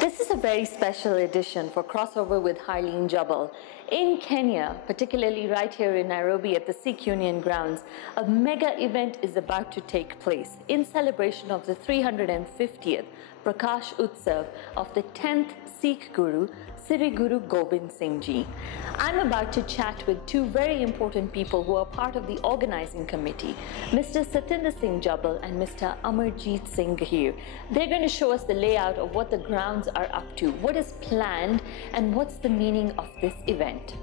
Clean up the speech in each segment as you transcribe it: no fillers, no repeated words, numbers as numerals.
This is a very special edition for Crossover with Harleen Jabbal. In Kenya, particularly right here in Nairobi at the Sikh Union Grounds, a mega event is about to take place in celebration of the 350th Prakash Utsav of the 10th Sikh Guru, Sri Guru Gobind Singh Ji. I'm about to chat with two very important people who are part of the organizing committee, Mr. Sutinder Singh Jabbal and Mr. Amarjit Singh Gahir. They're going to show us the layout of what the grounds are up to, what is planned, and what's the meaning of this event.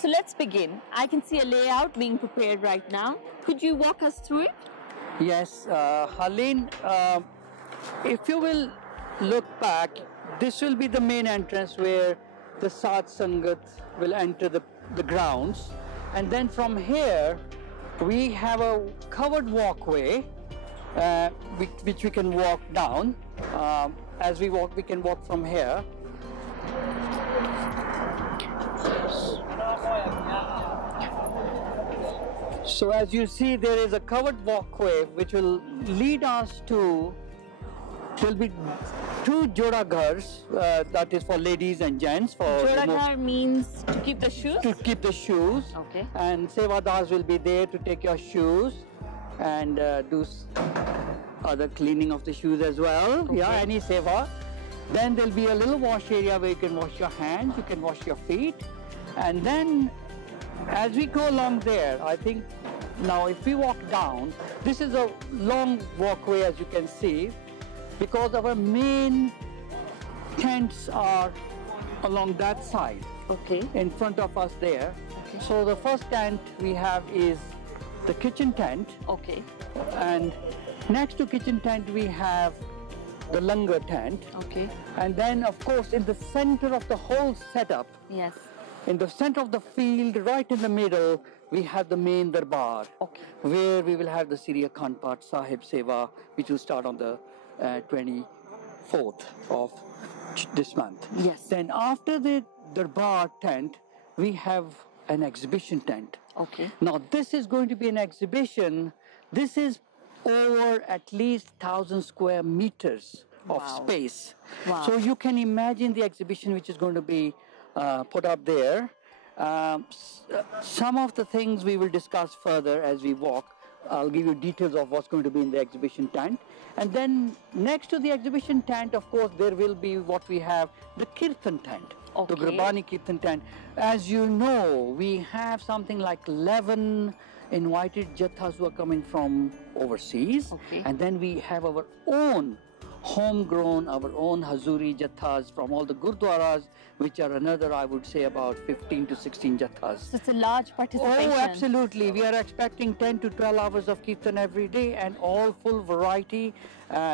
So let's begin. I can see a layout being prepared right now. Could you walk us through it? Yes, Harleen, if you will look back, this will be the main entrance where the Sadh Sangat will enter the grounds. And then from here, we have a covered walkway which we can walk down. As we walk, we can walk from here. So as you see, there is a covered walkway which will lead us to, there will be two Joda Ghars, that is for ladies and gents. Joda Ghar means to keep the shoes? To keep the shoes. Okay. And Sevadars will be there to take your shoes and do other cleaning of the shoes as well. Okay. Yeah, any seva. Then there'll be a little wash area where you can wash your hands, you can wash your feet. And then as we go along there, I think now if we walk down, this is a long walkway as you can see, because our main tents are along that side. Okay. In front of us there. Okay. So the first tent we have is the kitchen tent. Okay. And next to kitchen tent we have the langar tent. Okay. And then of course in the center of the whole setup, yes, in the center of the field, right in the middle, we have the main darbar, okay, where we will have the Sri Akhand Path Sahib Seva, which will start on the 24th of this month. Yes. Then after the darbar tent, we have an exhibition tent. Okay. Now this is going to be an exhibition. This is over at least 1,000 square meters of space. Wow. So you can imagine the exhibition which is going to be put up there. Some of the things we will discuss further as we walk. I'll give you details of what's going to be in the exhibition tent. And then next to the exhibition tent, of course, there will be what we have, the Kirtan tent. Okay. The Gurbani Kirtan tent. As you know, we have something like 11 invited jathas who are coming from overseas. Okay. And then we have our own homegrown, our own Hazuri jathas from all the gurdwaras, which are another, I would say, about 15 to 16 jathas. So it's a large participation. Oh, absolutely. We are expecting 10 to 12 hours of kirtan every day and all full variety,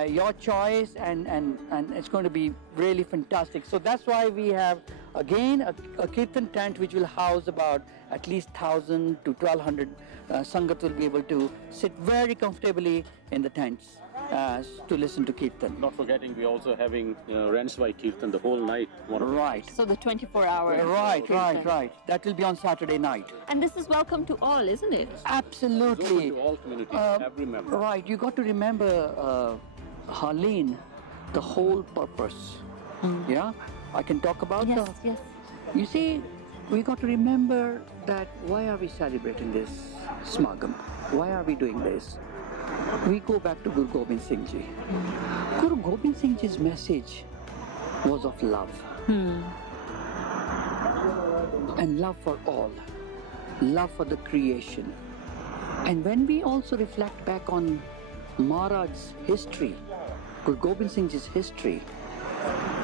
your choice, and it's going to be really fantastic. So that's why we have, again, a kirtan tent which will house about at least 1,000 to 1,200 Sangat will be able to sit very comfortably in the tents to listen to Kirtan. Not forgetting, we're also having Renswai Kirtan the whole night. Right. So the 24 hours. Right. That will be on Saturday night. And this is welcome to all, isn't it? Absolutely. To all communities, every member. Right. You got to remember, Harleen, the whole purpose. Yeah? I can talk about yes. You see, we got to remember that why are we celebrating this Smagam? Why are we doing this? We go back to Guru Gobind Singh Ji. Guru Gobind Singh Ji's message was of love. And love for all. love for the creation. And when we also reflect back on Maharaj's history, Guru Gobind Singh Ji's history,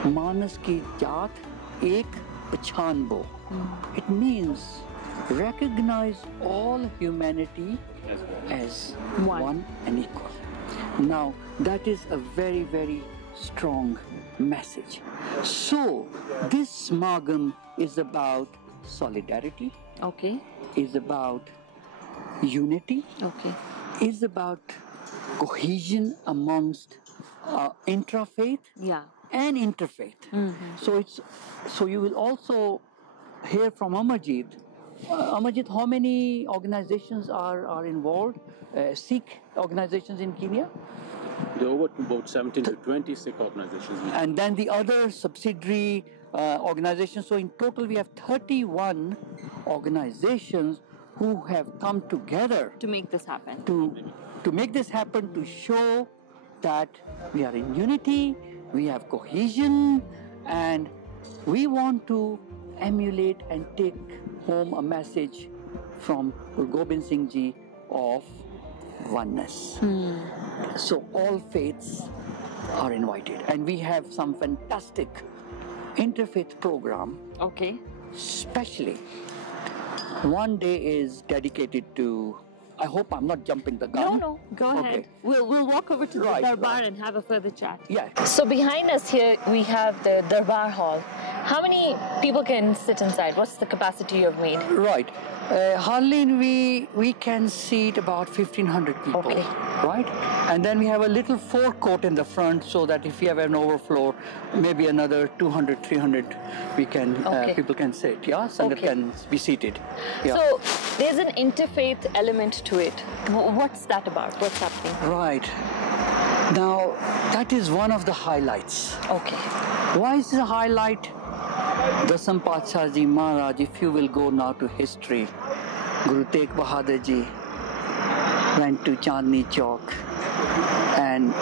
Manas ki jaat ek pachan bo. It means recognize all humanity as one and equal. Now, that is a very, very strong message. So, this Smagam is about solidarity, Okay. is about unity, Okay. is about cohesion amongst intrafaith Yeah. and interfaith. So you will also hear from Amarjit. Amarjit, how many organizations are involved? Sikh organizations in Kenya? There are over about 17 to 20 Sikh organizations. And then the other subsidiary organizations. So in total we have 31 organizations who have come together To make this happen. to make this happen, to show that we are in unity, we have cohesion, and we want to emulate and take home a message from Guru Gobind Singh Ji of oneness. So all faiths are invited, and we have some fantastic interfaith program. Okay. Especially one day is dedicated to, I hope I'm not jumping the gun. No, go ahead. Okay. We'll walk over to the Right, Darbar right. and have a further chat. Yeah. So behind us here we have the Darbar Hall. How many people can sit inside? What's the capacity you've made? Right. Hardly we can seat about 1,500 people. Okay. Right? And then we have a little forecourt in the front, so that if you have an overflow, maybe another 200, 300 we can people can sit. Yeah, Sangat Okay. can be seated. Yeah. So there's an interfaith element to it. What's that about? What's happening? Right. Now that is one of the highlights. Okay. Why is it a highlight? Dasam Patsha Ji Maharaj, if you will go now to history, Guru Tegh Bahadur Ji went to Chandni Chowk, and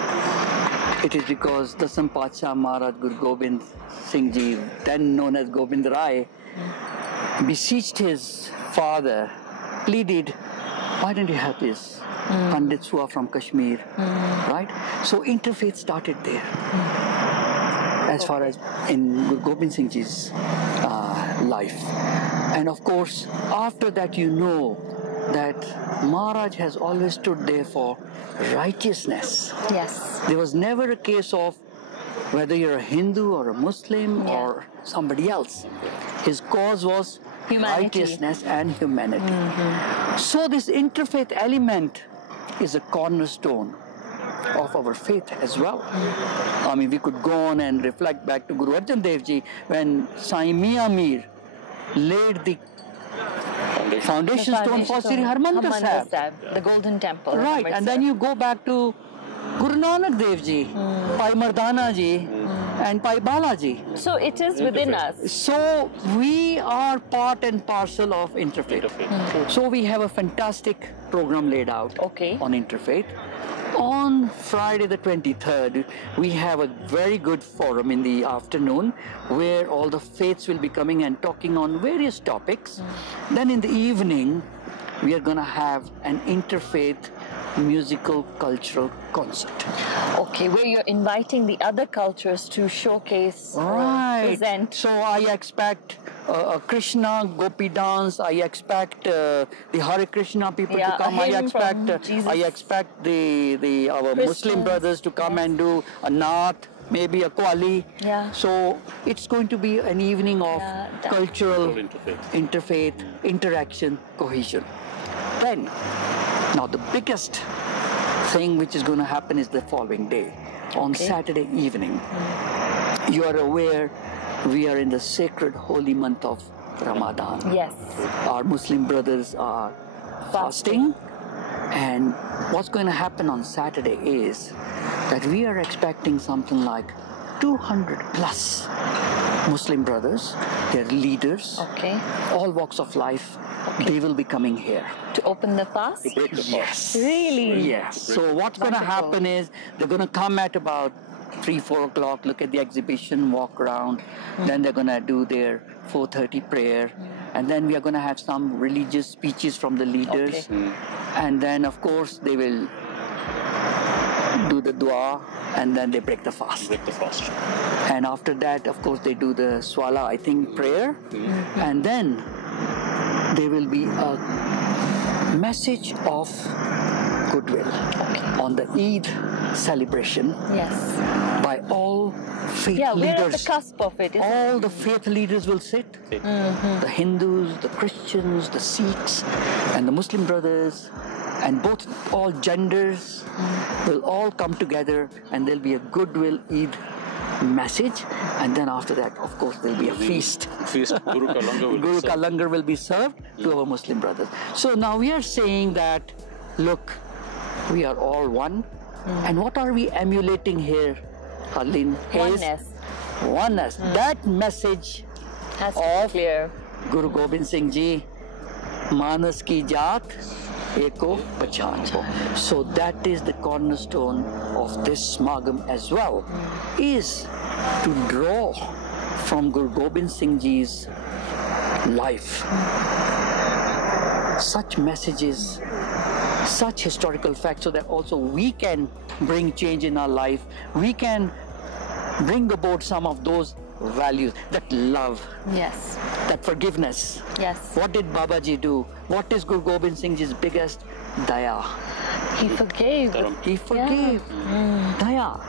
it is because Dasam Patsha Maharaj Guru Gobind Singh Ji, then known as Gobind Rai, beseeched his father, pleaded, why don't you help his Pandits who are from Kashmir, right? So interfaith started there. As far as in Guru Gobind Singh Ji's life. And of course, after that you know that Maharaj has always stood there for righteousness. Yes. There was never a case of whether you're a Hindu or a Muslim or somebody else. His cause was Humanity. righteousness and humanity. So this interfaith element is a cornerstone of our faith as well. I mean, we could go on and reflect back to Guru Arjan Dev Ji when Sai Mian Mir laid the foundation stone for Sri Harmandir Sahib. The Golden Temple. Right, and then you go back to Guru Nanak Dev Ji, Pai Mardana Ji, and Pai Bala Ji. So it is within us. So we are part and parcel of interfaith. So we have a fantastic program laid out on interfaith. On Friday the 23rd, we have a very good forum in the afternoon where all the faiths will be coming and talking on various topics. Then in the evening, we are going to have an interfaith musical cultural concert. Okay, where you're inviting the other cultures to showcase, present. So I expect Krishna Gopi dance. I expect the Hare Krishna people to come. I expect our Muslim brothers to come and do a Naat, maybe a Qawwali. So it's going to be an evening of cultural interfaith interaction, cohesion. Then, now the biggest thing which is going to happen is the following day, on Saturday evening. You are aware we are in the sacred holy month of Ramadan. Yes. Our Muslim brothers are fasting, and what's going to happen on Saturday is that we are expecting something like 200 plus Muslim brothers, their leaders, all walks of life. They will be coming here. To open the fast? Yes. Really? Yes. So what's going to happen is they're going to come at about 3-4 o'clock, look at the exhibition, walk around. Then they're going to do their 4:30 prayer. and then we are going to have some religious speeches from the leaders. And then, of course, they will do the dua, and then they break the fast. And after that, of course, they do the swala, I think, prayer. And then there will be a message of goodwill on the Eid celebration by all faith leaders. We're at the cusp of it. All the faith leaders will sit. The Hindus, the Christians, the Sikhs, and the Muslim brothers, and all genders will all come together, and there'll be a goodwill Eid message, and then after that, of course, there'll be a feast. Guru Ka Langar will be served to our Muslim brothers. So now we are saying that, look, we are all one. And what are we emulating here, Harleen? Oneness. That message has to of be clear. Guru Gobind Singh Ji, Manas ki jaat, eko pachan ko. So that is the cornerstone of this Smagam as well, is to draw from Guru Gobind Singh Ji's life such messages, such historical facts, so that also we can bring change in our life. We can bring about some of those values, that love, that forgiveness. What did Babaji do? What is Guru Gobind Singh Ji's biggest? Daya. He forgave. Daya.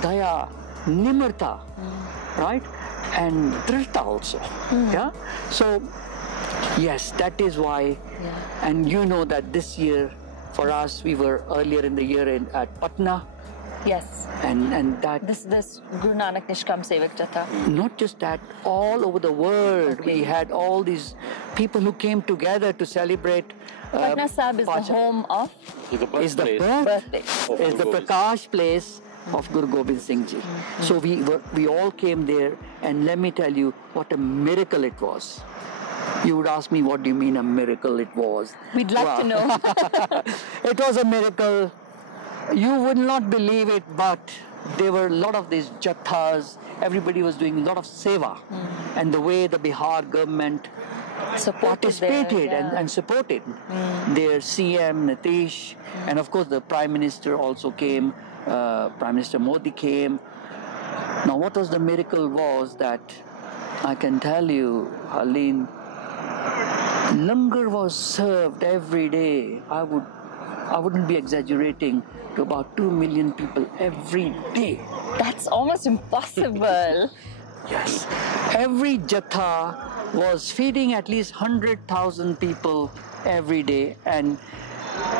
Daya. Nimarta. Right? And Drita also. So, yes, that is why. And you know that this year, for us, we were earlier in the year at Patna. And that... This Guru Nanak Nishkam Sevak Jatha. Not just that, all over the world, we had all these people who came together to celebrate. Patna Sahib is the home of... Is the birthplace. Is the Prakash place of Guru Gobind Singh Ji. So we all came there, and let me tell you what a miracle it was. You would ask me, what do you mean a miracle it was? We'd like to know. It was a miracle. You would not believe it, but there were a lot of these jathas. Everybody was doing a lot of seva. And the way the Bihar government participated and supported. Their CM, Nitish, and of course the Prime Minister also came. Prime Minister Modi came. Now what was the miracle was that, I can tell you, Harleen, langar was served every day. I wouldn't be exaggerating, to about 2 million people every day. That's almost impossible. Yes. Every jatha was feeding at least 100,000 people every day, and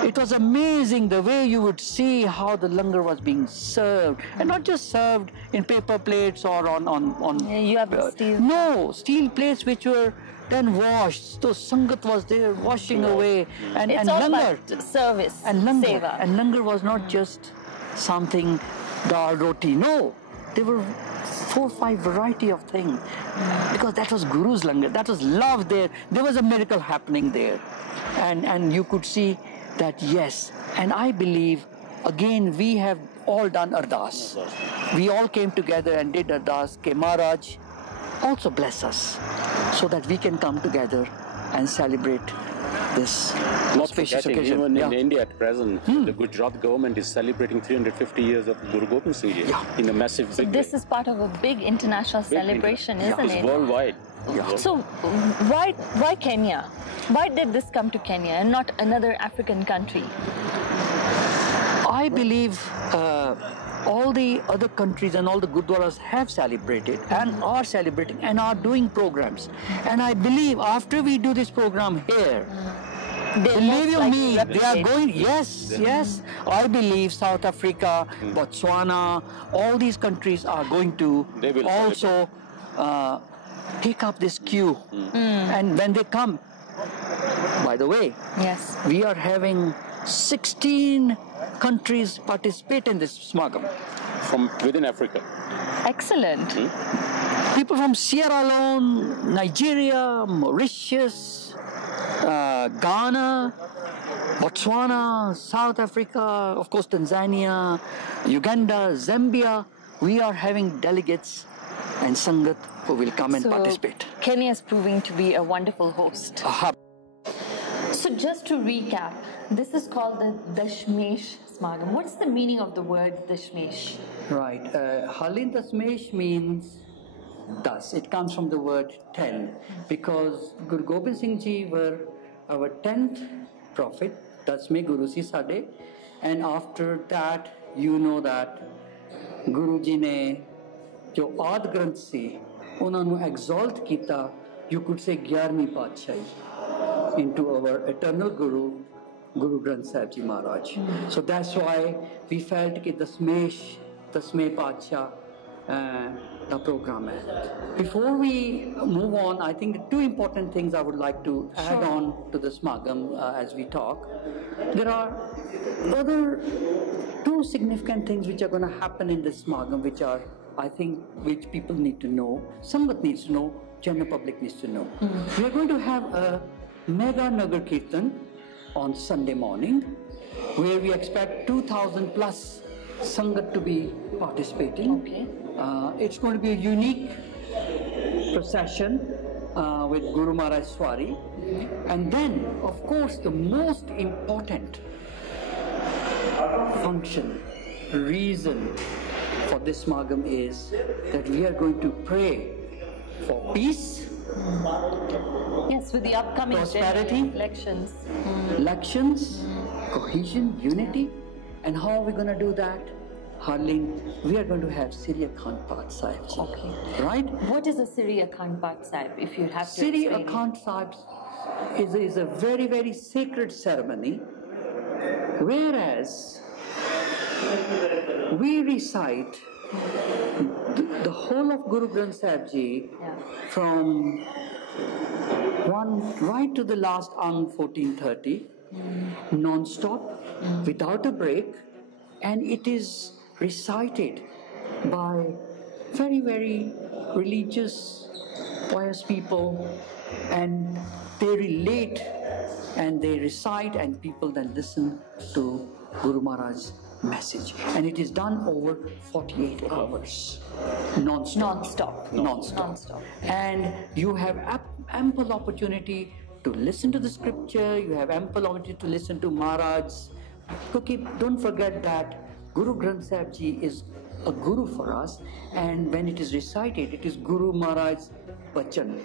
it was amazing the way you would see how the langar was being served, and not just served in paper plates or on you have steel. No, steel plates which were then washed. So Sangat was there washing away, and all langar about service and langar. seva. And langar was not just something dal roti. No, there were 4 or 5 variety of things, because that was Guru's langar. That was love there. There was a miracle happening there, and you could see that, yes. And I believe, again, we have all done ardas. We all came together and did ardas. Ke Maharaj also bless us, so that we can come together and celebrate this auspicious occasion. Even in India at present, the Gujarat government is celebrating 350 years of Guru Gobind Singh Ji in a massive big This is part of a big international celebration, isn't it? It's worldwide. So why Kenya? Why did this come to Kenya and not another African country? I believe all the other countries and all the gurdwaras have celebrated and are celebrating and are doing programs. And I believe after we do this program here, believe you me, they are going, yes. I believe South Africa, Botswana, all these countries are going to also take up this cue. And when they come, by the way, we are having 16 countries participate in this Smagam. From within Africa. Excellent. People from Sierra Leone, Nigeria, Mauritius, Ghana, Botswana, South Africa, of course Tanzania, Uganda, Zambia. We are having delegates and Sangat who will come and participate. Kenya is proving to be a wonderful host. So just to recap, this is called the Dasmesh Smagam. What's the meaning of the word Dasmesh? Right. Harleen Dasmesh means thus. It comes from the word 10, because Guru Gobind Singh Ji were our 10th prophet, Dasme Guru Si Sade, and after that, you know that Guru Ji ne jo Aad Granth si, ਉਹਨਾਂ ਨੂੰ exalt ਕੀਤਾ, you could say 11ਵੀਂ ਪਾਤਸ਼ਾਹੀ, into our eternal Guru, Guru Granth Sahib Ji Maharaj. So that's why we felt that Dasme Paatshah the program hai. Before we move on, I think the two important things I would like to add on to the Smagam as we talk. There are other two significant things which are going to happen in this Smagam, which are, I think, which people need to know, Sangat needs to know, general public needs to know. We are going to have a mega Nagar Kirtan on Sunday morning, where we expect 2,000 plus Sangat to be participating. Okay. It's going to be a unique procession with Guru Maharaj Swari. And then, of course, the most important function, reason for this Smagam is that we are going to pray for peace, Yes, with the upcoming prosperity, elections. elections, cohesion, unity. And how are we going to do that? Harleen, we are going to have Siri Akhand Path Sahib. Okay. Right? What is a Siri Akhand Path Sahib, if you have to Siri explain? Akhand Sahib is a very, very sacred ceremony, whereas we recite the whole of Guru Granth Sahib Ji from one right to the last Ang 1430, non-stop, without a break, and it is recited by very, very religious, pious people, and they relate and they recite, and people then listen to Guru Maharaj's message. And it is done over 48 hours, non-stop. Non-stop. And you have ample opportunity to listen to the scripture, you have ample opportunity to listen to Maharaj's. Don't forget that Guru Granth Sahib Ji is a guru for us, and when it is recited, it is Guru Maharaj's Vachan.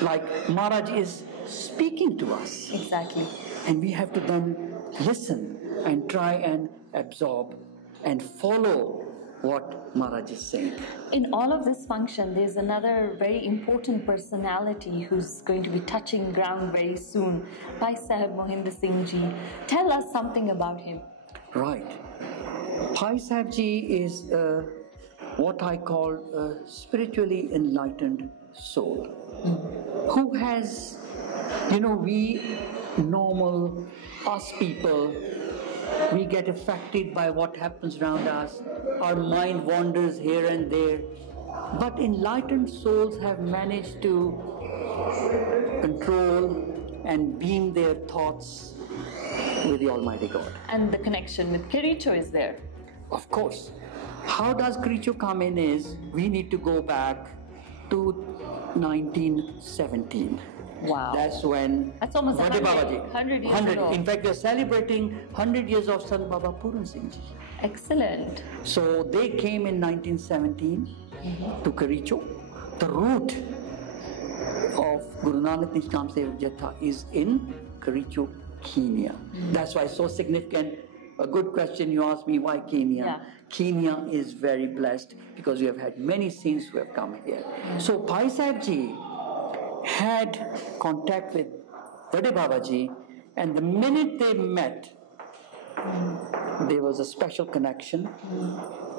Like Maharaj is speaking to us. Exactly. And we have to then listen and try and absorb and follow what Maharaj is saying. In all of this function, there's another very important personality who's going to be touching ground very soon, Bhai Sahib Mohinder Singh Ji. Tell us something about him. Right. Bhai Sahib Ji is what I call a spiritually enlightened soul, who has, we normal, us people, we get affected by what happens around us. Our mind wanders here and there. But enlightened souls have managed to control and beam their thoughts with the Almighty God. And the connection with Kiricho is there. Of course. How does Kiricho come in is, we need to go back to 1917. Wow. That's when That's almost 100 years ago. In fact, we're celebrating 100 years of Sant Baba Puran Singh Ji. Excellent. So they came in 1917 to Kiricho. The root of Guru Nanak Nishkam Sevak Jatha is in Kiricho, Kenya. That's why it's so significant. A good question you asked me, why Kenya? Yeah. Kenya is very blessed because we have had many saints who have come here. So Bhai Sahib Ji had contact with Vade Babaji, and the minute they met, there was a special connection.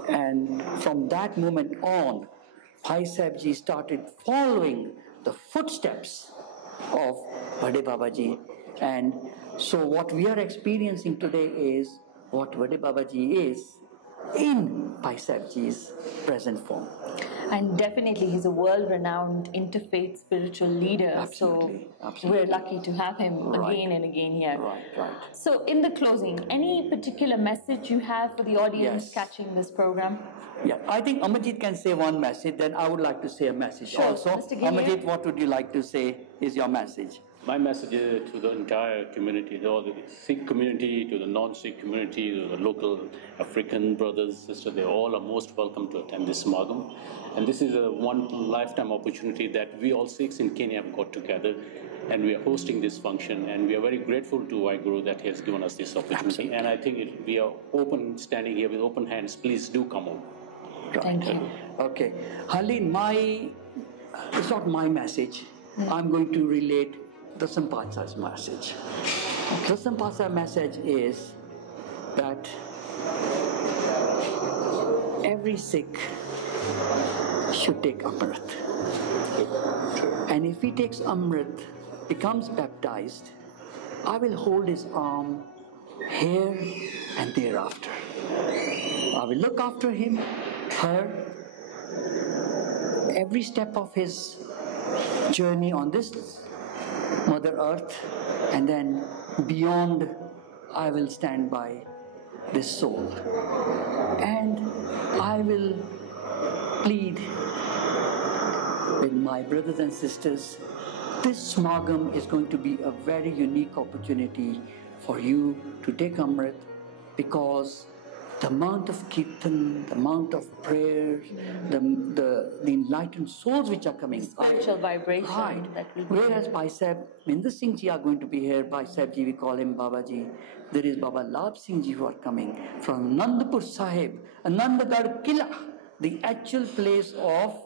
And from that moment on, Bhai Sahib Ji started following the footsteps of Vade Babaji. And so what we are experiencing today is what Vade Babaji is in Bhai Sahib Ji's present form. And definitely, he's a world-renowned interfaith spiritual leader. Absolutely, so absolutely. we're lucky to have him again and again here. Right. So in the closing, any particular message you have for the audience Yes. catching this program? Yeah, I think Amarjit can say one message, then I would like to say a message Sure. also. Mr. Gahir? Amarjit, what would you like to say is your message? My message is to the entire community, to the Sikh community, to the non-Sikh community, to the local African brothers, sisters, they all are most welcome to attend this Smagam. And this is a one-lifetime opportunity that we all Sikhs in Kenya have got together, and we are hosting this function, and we are very grateful to Guru that he has given us this opportunity. And I think we are open, standing here with open hands. Please do come on. Right. Thank you. Okay. Harleen, it's not my message. I'm going to relate the Sampasa's message. The Sampasa message is that every Sikh should take Amrit. And if he takes Amrit, becomes baptized, I will hold his arm here and thereafter. I will look after him, her, every step of his journey on this Mother Earth, and then beyond, I will stand by this soul. And I will plead with my brothers and sisters, this Smagam is going to be a very unique opportunity for you to take Amrit, because the amount of kirtan, the amount of prayers, the enlightened souls which are coming. Spiritual vibration. Right. That we Whereas Bhai Sahib Minder Singh Ji are going to be here. Bhai Sahib Ji, we call him Baba Ji. There is Baba Lab Singh Ji who are coming from Nandpur Sahib, Anandgarh Kila, the actual place of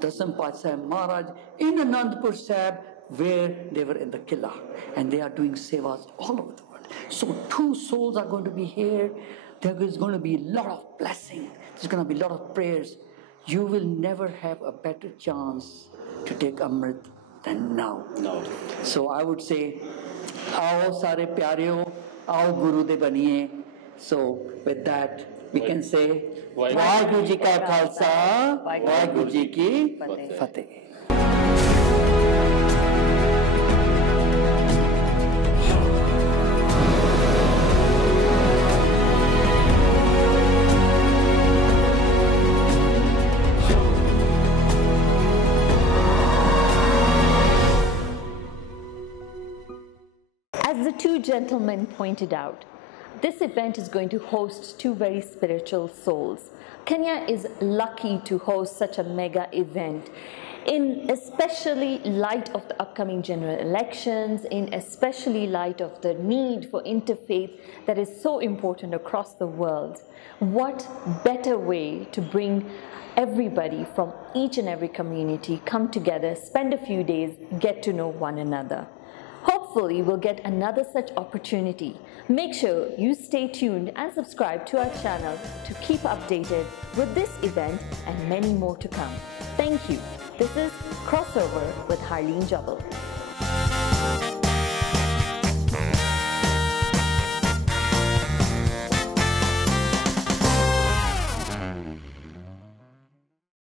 the Sampath Sahib Maharaj in Anandpur Sahib, where they were in the Kila. And they are doing sevas all over the world. So 2 souls are going to be here. There is going to be a lot of blessing. There's going to be a lot of prayers. You will never have a better chance to take Amrit than now. No. So I would say, Aao sare pyareo, Aao Guru de baniye. So with that, we can say, Vaheguru Ji ka Khalsa, Vaheguru Ji ki Fateh. As the 2 gentlemen pointed out, this event is going to host 2 very spiritual souls. Kenya is lucky to host such a mega event, in especially light of the upcoming general elections, in especially light of the need for interfaith that is so important across the world. What better way to bring everybody from each and every community come together, spend a few days, get to know one another. Hopefully, we'll get another such opportunity. Make sure you stay tuned and subscribe to our channel to keep updated with this event and many more to come. Thank you. This is Crossover with Harleen Jabbal.